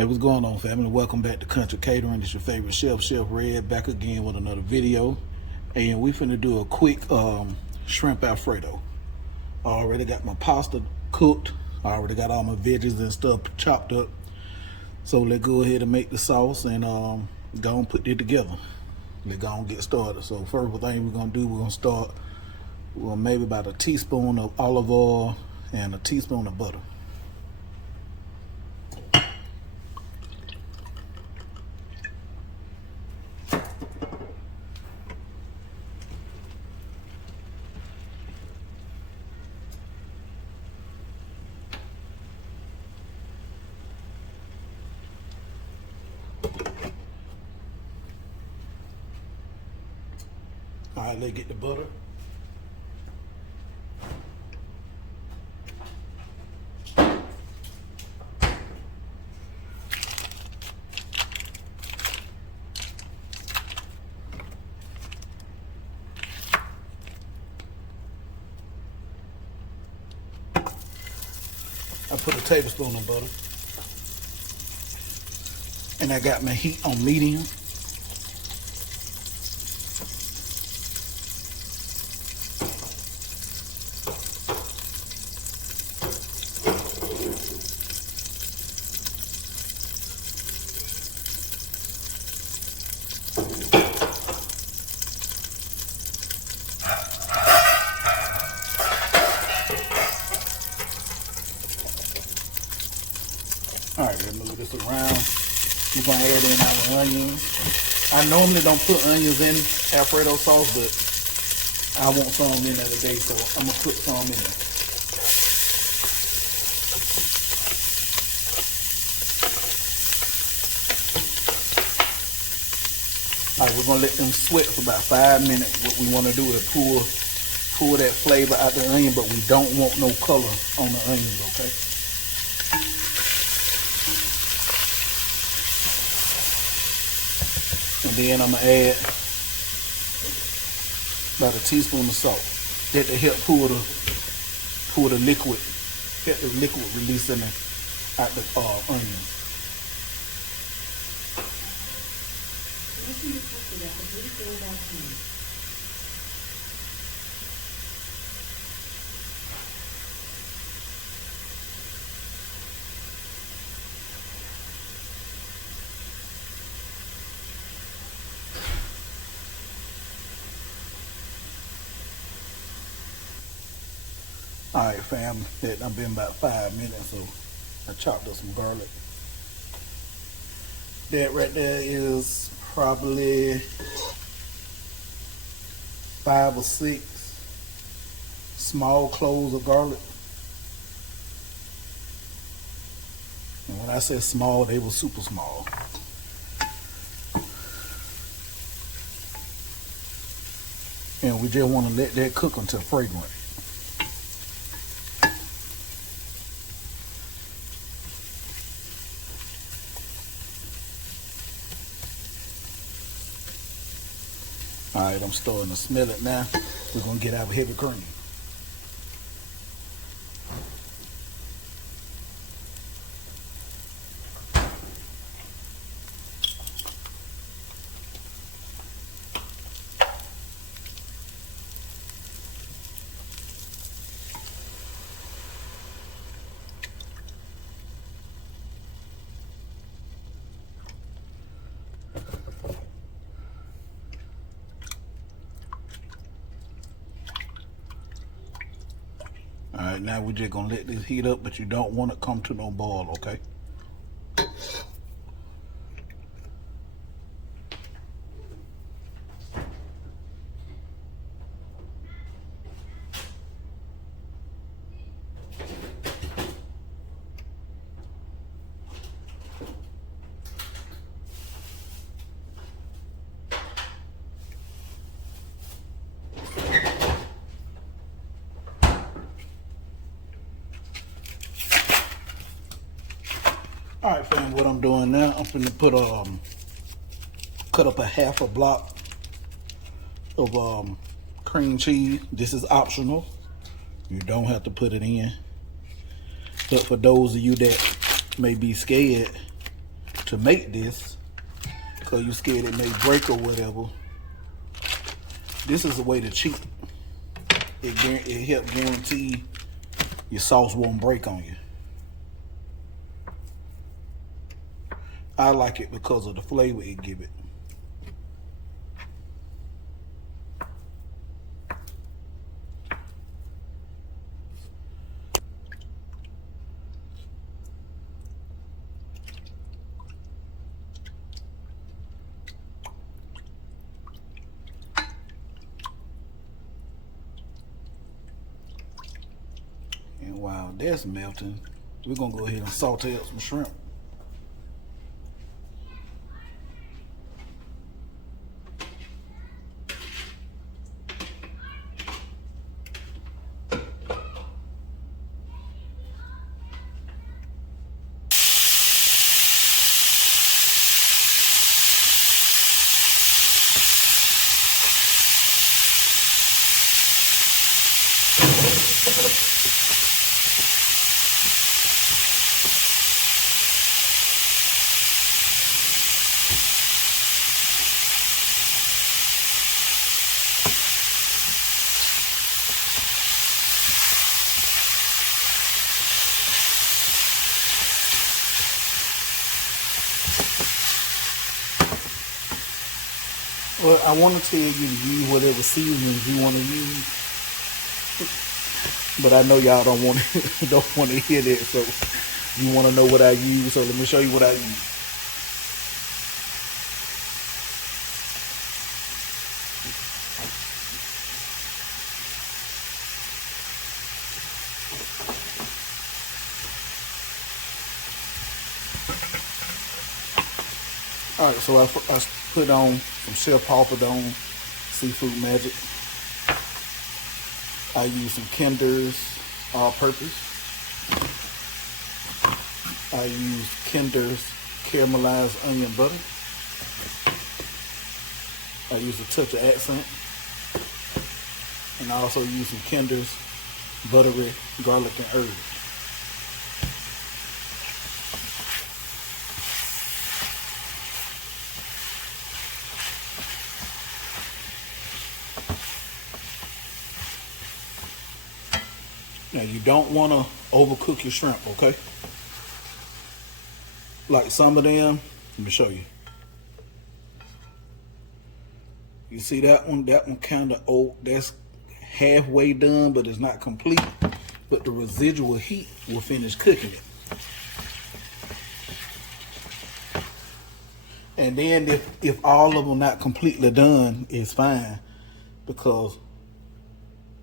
Hey, what's going on, family? Welcome back to Country Catering. It's your favorite chef, Chef Red, back again with another video. And we finna do a quick shrimp alfredo. I already got my pasta cooked. I already got all my veggies and stuff chopped up. So let's go ahead and make the sauce and go and put it together. Let's go and get started. So first thing we're gonna do, we're gonna start with maybe about a teaspoon of olive oil and a teaspoon of butter. All right, let's get the butter. I put a tablespoon of butter. And I got my heat on medium. All right, let's move this around. We're gonna add in our onions. I normally don't put onions in Alfredo sauce, but I want some in there today, so I'm gonna put some in there. All right, we're gonna let them sweat for about 5 minutes. What we wanna do is pull that flavor out the onion, but we don't want no color on the onions, okay? And then I'm gonna add about a teaspoon of salt. That to help pull the liquid, get the liquid releasing out the onion. All right, fam, that done been about 5 minutes, so I chopped up some garlic. That right there is probably 5 or 6 small cloves of garlic. And when I say small, they were super small. And we just want to let that cook until fragrant. All right, I'm starting to smell it now. We're gonna get our heavy cream. All right, now we're just gonna let this heat up, but you don't want it to come to no boil, okay? All right, fam, what I'm doing now, I'm finna put cut up a half a block of cream cheese. This is optional. You don't have to put it in. But for those of you that may be scared, to make this, because you're scared it may break or whatever, this is a way to cheat. It helps guarantee your sauce won't break on you. I like it because of the flavor it gives it. And while that's melting, we're gonna go ahead and saute up some shrimp. Well, I want to tell you to use whatever seasonings you want to use, but I know y'all don't want to hear that, so you want to know what I use. So let me show you what I use. All right, so I put on some Chef Papadon Seafood Magic. I use some Kinder's All-Purpose. I use Kinder's Caramelized Onion Butter. I use a touch of accent. And I also use some Kinder's Buttery Garlic and Herbs. Now you don't want to overcook your shrimp, okay? Like some of them, let me show you. You see that one? That one kind of old. That's halfway done, but it's not complete. But the residual heat will finish cooking it. And then if all of them not completely done, it's fine, because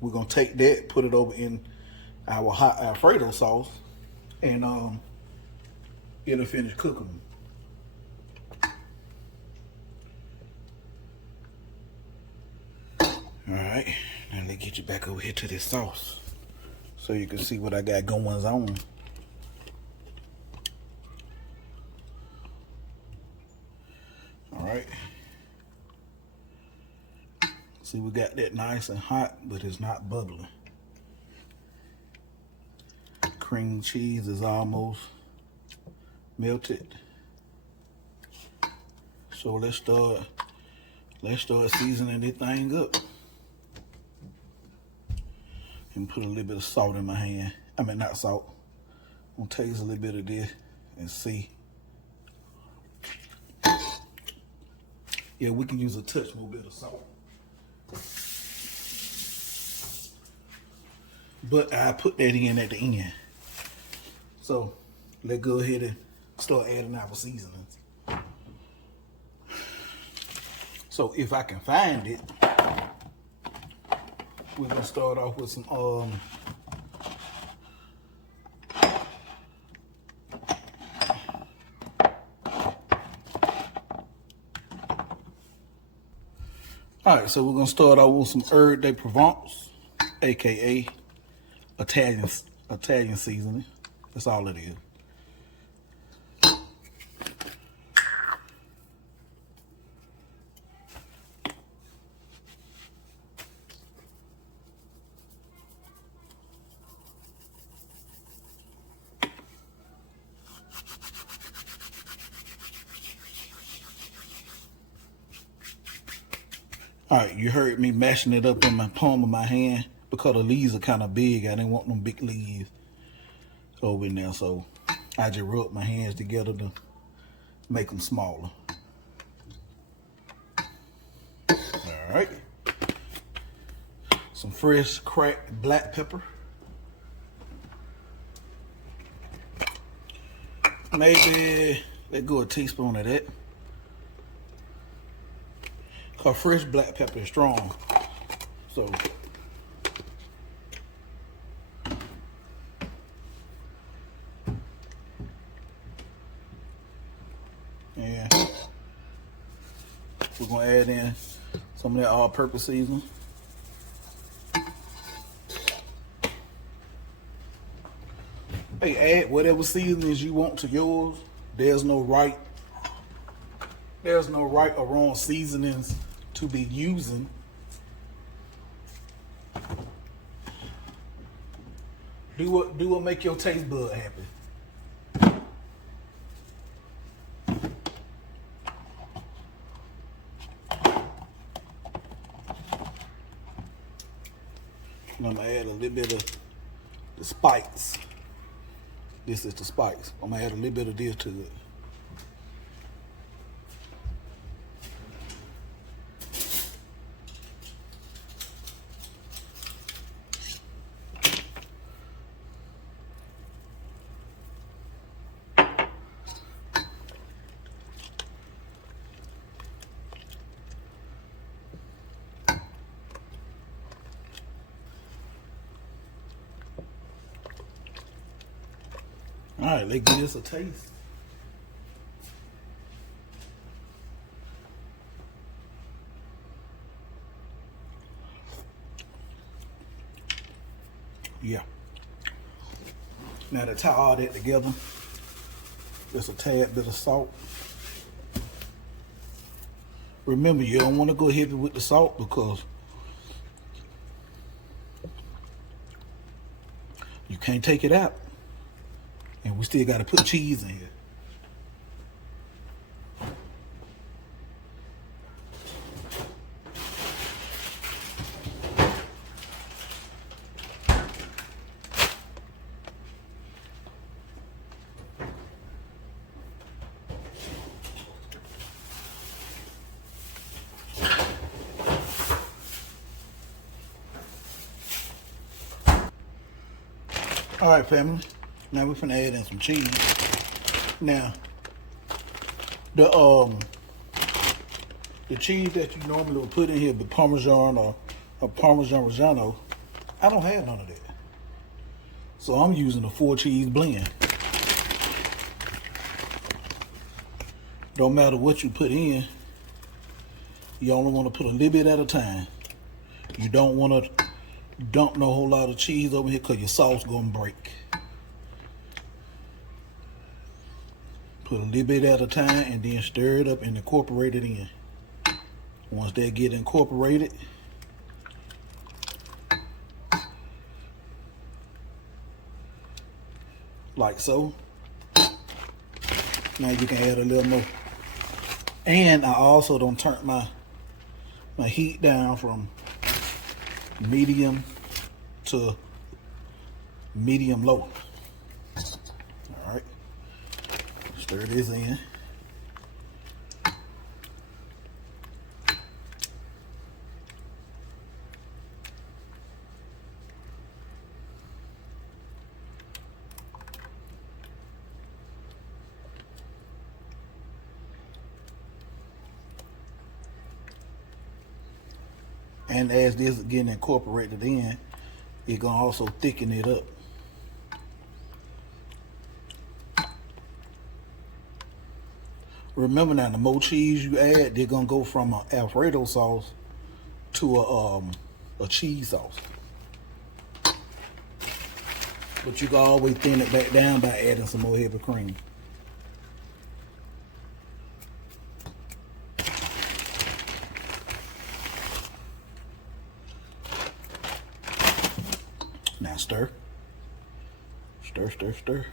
we're gonna take that, put it over in our hot alfredo sauce, and it'll finish cooking them. All right, now let's get you back over here to this sauce so you can see what I got going on. All right, see, we got that nice and hot, but it's not bubbling. Cream cheese is almost melted. So let's start seasoning this thing up. And put a little bit of salt in my hand. I mean, not salt. I'm gonna taste a little bit of this and see. Yeah, we can use a touch more bit of salt. But I put that in at the end. So let's go ahead and start adding our seasonings. So if I can find it, we're gonna start off with some all right, so we're gonna start off with some Herb de Provence, aka Italian seasoning. That's all it is. All right, you heard me mashing it up in my palm of my hand because the leaves are kind of big. I didn't want them big leaves over in there, so I just rubbed my hands together to make them smaller. All right. Some fresh cracked black pepper. Maybe let go a teaspoon of that. Cause fresh black pepper is strong. So yeah, we're gonna add in some of that all-purpose seasoning. Hey, add whatever seasonings you want to yours. There's no right or wrong seasonings to be using. Do what make your taste bud happy. I'm gonna add a little bit of the spice. This is the spice. I'm gonna add a little bit of this to it. All right, let's give this a taste. Yeah. Now to tie all that together, just a tad bit of salt. Remember, you don't want to go heavy with the salt because you can't take it out. And we still got to put cheese in here. All right, family. Now we're finna add in some cheese. Now, the cheese that you normally would put in here, the Parmesan or Parmesan Reggiano, I don't have none of that. So I'm using a 4-cheese blend. Don't matter what you put in, you only want to put a little bit at a time. You don't want to dump no whole lot of cheese over here because your sauce gonna break. Put a little bit at a time and then stir it up and incorporate it in. Once they get incorporated, like so, now you can add a little more. And I also don't turn my heat down from medium to medium low. All right, stir this in. And as this is getting incorporated in, it's gonna also thicken it up. Remember now, the more cheese you add, they're gonna go from an alfredo sauce to a cheese sauce. But you can always thin it back down by adding some more heavy cream. Now stir. Stir, stir, stir.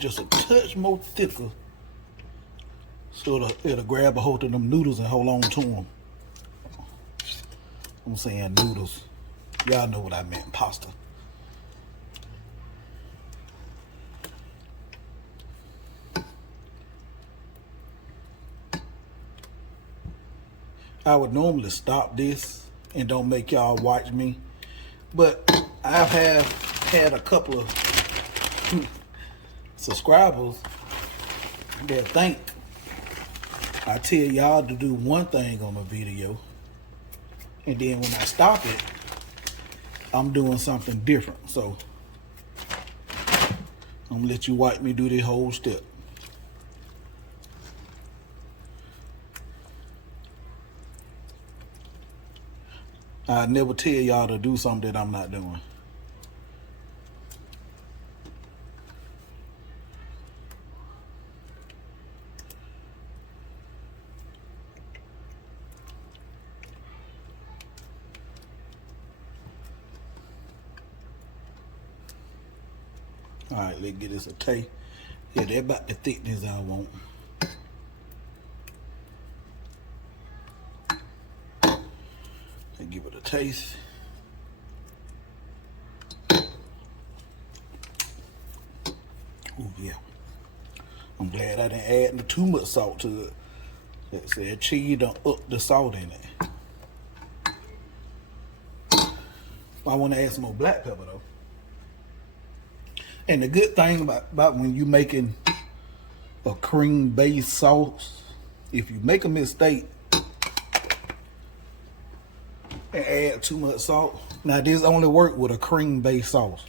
just a touch more thicker, so it'll grab a hold of them noodles and hold on to them. I'm saying noodles. Y'all know what I meant, pasta. I would normally stop this and don't make y'all watch me, but I have had a couple of subscribers that think I tell y'all to do one thing on a video, and then when I stop it, I'm doing something different. So I'm gonna let you watch me do the whole step. I never tell y'all to do something that I'm not doing. All right, let's get this a taste. Yeah, they're about the thickness I want. Let's give it a taste. Oh yeah. I'm glad I didn't add too much salt to it. That said, cheese done up the salt in it. I want to add some more black pepper though. And the good thing about when you making a cream-based sauce, if you make a mistake and add too much salt, now this only work with a cream-based sauce.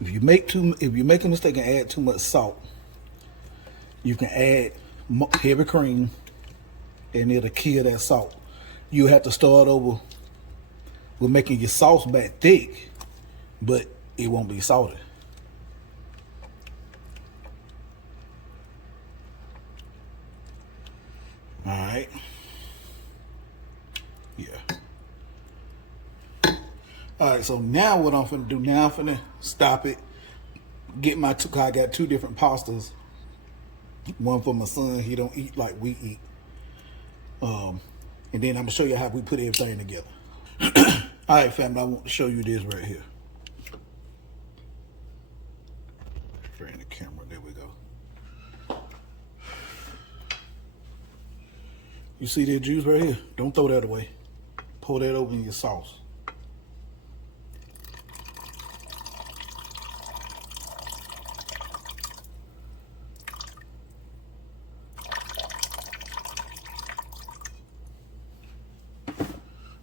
If you make a mistake and add too much salt, you can add heavy cream and it'll kill that salt. You have to start over with making your sauce back thick, but it won't be salty. All right. Yeah. All right, so now what I'm finna do, now I'm finna stop it, get my I got two different pastas. One for my son, he don't eat like we eat. And then I'm gonna show you how we put everything together. All right, family, I want to show you this right here. Right in the camera, there we go. You see that juice right here? Don't throw that away. Pour that over in your sauce.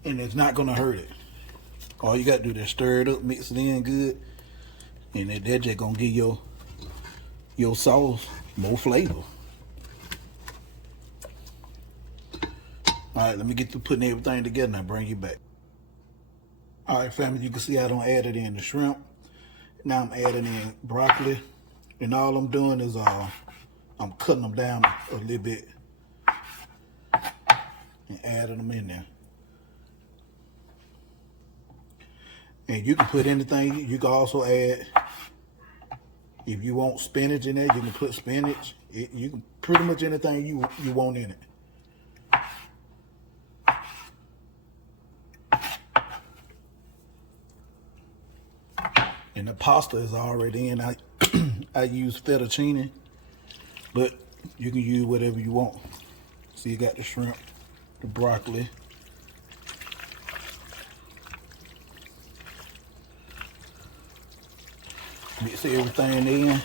And it's not gonna hurt it. All you gotta do is stir it up, mix it in good, and that's just gonna give your sauce more flavor. All right, let me get through putting everything together and I'll bring you back. All right, family, you can see I don't add it in the shrimp. Now I'm adding in broccoli, and all I'm doing is I'm cutting them down a little bit and adding them in there. And you can put anything. You can also add, if you want spinach in there, you can put spinach. You can pretty much anything you want in it. And the pasta is already in. I use fettuccine, but you can use whatever you want. So you got the shrimp, the broccoli. Mix everything in.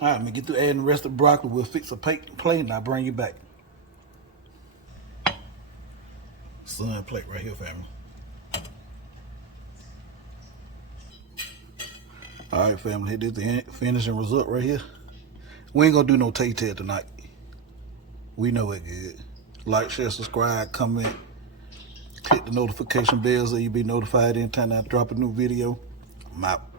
All right, let me get through adding the rest of the broccoli. We'll fix a plate and I'll bring you back. Sun plate right here, family. All right, family, this is the finishing result right here. We ain't gonna do no taste test tonight. We know it good. Like, share, subscribe, comment, click the notification bell so you'll be notified anytime I drop a new video. I'm out.